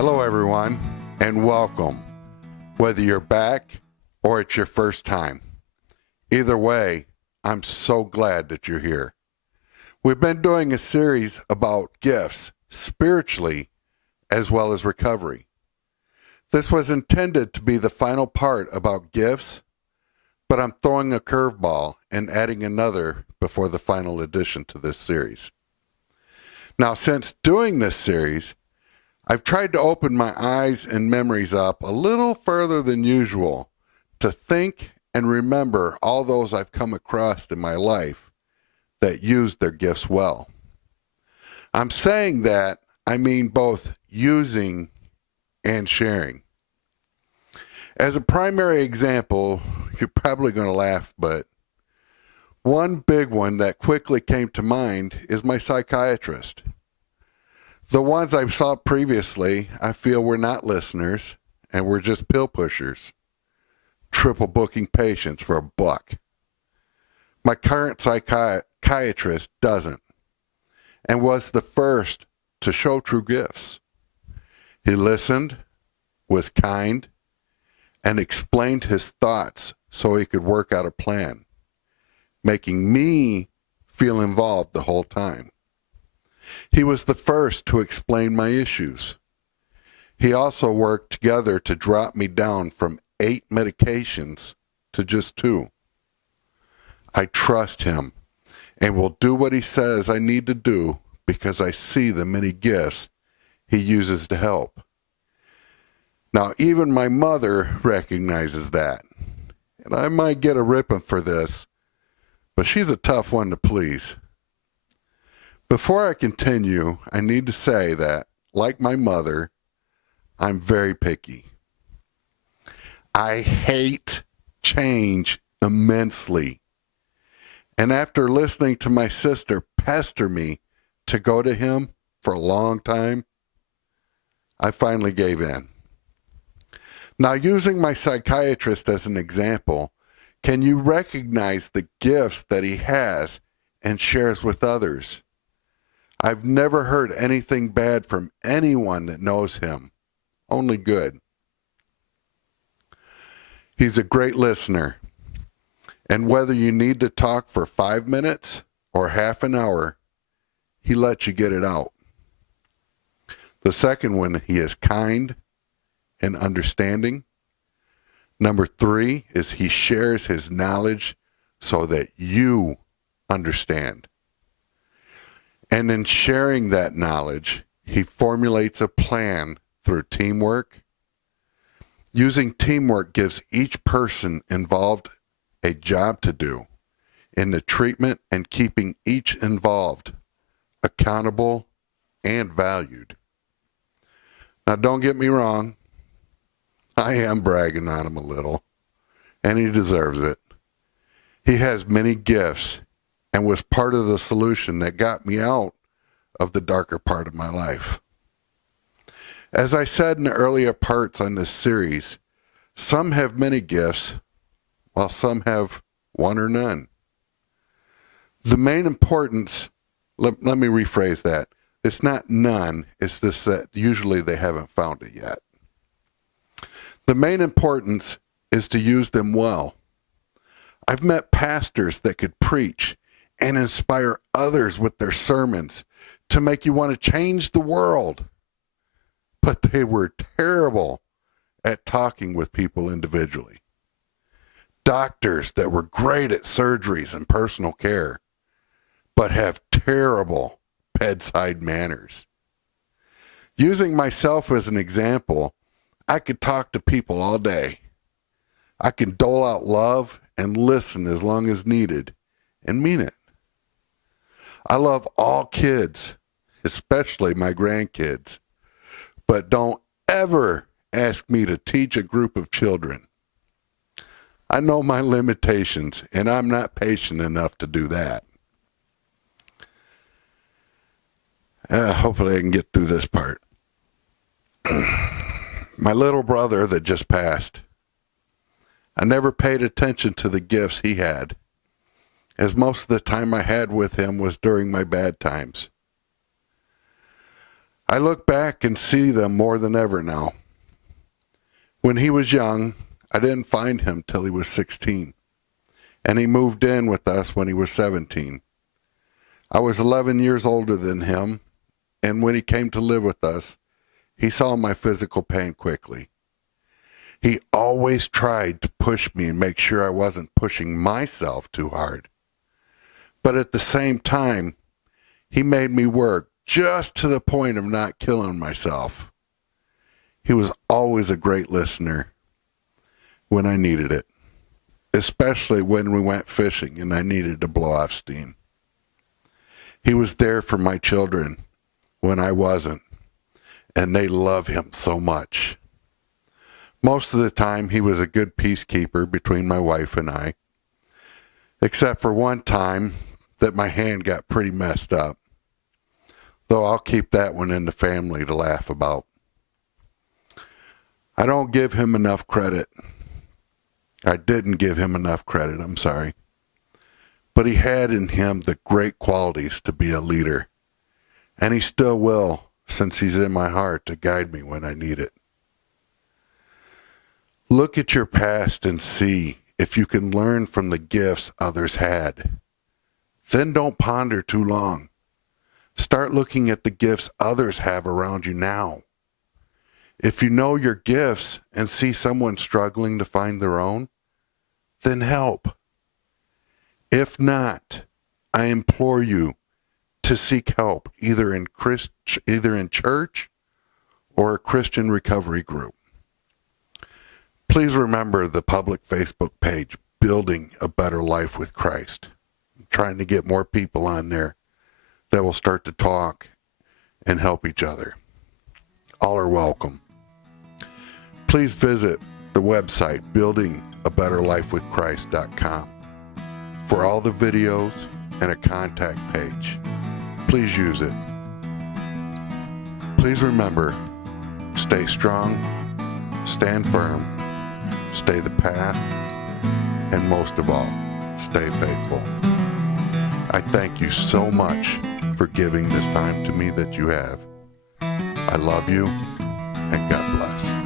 Hello, everyone, and welcome, whether you're back or it's your first time. Either way, I'm so glad that you're here. We've been doing a series about gifts, spiritually as well as recovery. This was intended to be the final part about gifts, but I'm throwing a curveball and adding another before the final addition to this series. Now, since doing this series, I've tried to open my eyes and memories up a little further than usual to think and remember all those I've come across in my life that used their gifts well. I'm saying that, I mean both using and sharing. As a primary example, you're probably going to laugh, but one big one that quickly came to mind is my psychiatrist. The ones I saw previously, I feel were not listeners and were just pill pushers, triple booking patients for $1. My current psychiatrist doesn't, and was the first to show true gifts. He listened, was kind, and explained his thoughts so he could work out a plan, making me feel involved the whole time. He was the first to explain my issues. He also worked together to drop me down from 8 medications to just 2. I trust him and will do what he says I need to do because I see the many gifts he uses to help. Now, even my mother recognizes that. And I might get a ripping for this, but she's a tough one to please. Before I continue, I need to say that, like my mother, I'm very picky. I hate change immensely. And after listening to my sister pester me to go to him for a long time, I finally gave in. Now, using my psychiatrist as an example, can you recognize the gifts that he has and shares with others? I've never heard anything bad from anyone that knows him, only good. He's a great listener, and whether you need to talk for 5 minutes or half an hour, he lets you get it out. The second one, he is kind and understanding. Number 3 is he shares his knowledge so that you understand. And in sharing that knowledge, he formulates a plan through teamwork. Using teamwork gives each person involved a job to do in the treatment and keeping each involved accountable and valued. Now, don't get me wrong. I am bragging on him a little, and he deserves it. He has many gifts and was part of the solution that got me out of the darker part of my life. As I said in the earlier parts on this series, some have many gifts, while some have one or none. The main importance, let me rephrase that, it's not none, it's just that usually they haven't found it yet. The main importance is to use them well. I've met pastors that could preach and inspire others with their sermons to make you want to change the world. But they were terrible at talking with people individually. Doctors that were great at surgeries and personal care, but have terrible bedside manners. Using myself as an example, I could talk to people all day. I can dole out love and listen as long as needed and mean it. I love all kids, especially my grandkids, but don't ever ask me to teach a group of children. I know my limitations, and I'm not patient enough to do that. Hopefully I can get through this part. My little brother that just passed, I never paid attention to the gifts he had, as most of the time I had with him was during my bad times. I look back and see them more than ever now. When he was young, I didn't find him till he was 16, and he moved in with us when he was 17. I was 11 years older than him, and when he came to live with us, he saw my physical pain quickly. He always tried to push me and make sure I wasn't pushing myself too hard. But at the same time, he made me work just to the point of not killing myself. He was always a great listener when I needed it, especially when we went fishing and I needed to blow off steam. He was there for my children when I wasn't, and they love him so much. Most of the time, he was a good peacekeeper between my wife and I, except for one time that my hand got pretty messed up, though I'll keep that one in the family to laugh about. I don't give him enough credit. I didn't give him enough credit, I'm sorry. But he had in him the great qualities to be a leader, and he still will, since he's in my heart to guide me when I need it. Look at your past and see if you can learn from the gifts others had. Then don't ponder too long. Start looking at the gifts others have around you now. If you know your gifts and see someone struggling to find their own, then help. If not, I implore you to seek help either in church or a Christian recovery group. Please remember the public Facebook page, Building a Better Life with Christ. I'm trying to get more people on there that will start to talk and help each other. All are welcome. Please visit the website, buildingabetterlifewithchrist.com, for all the videos and a contact page. Please use it. Please remember, stay strong, stand firm, stay the path, and most of all, stay faithful. I thank you so much for giving this time to me that you have. I love you, and God bless.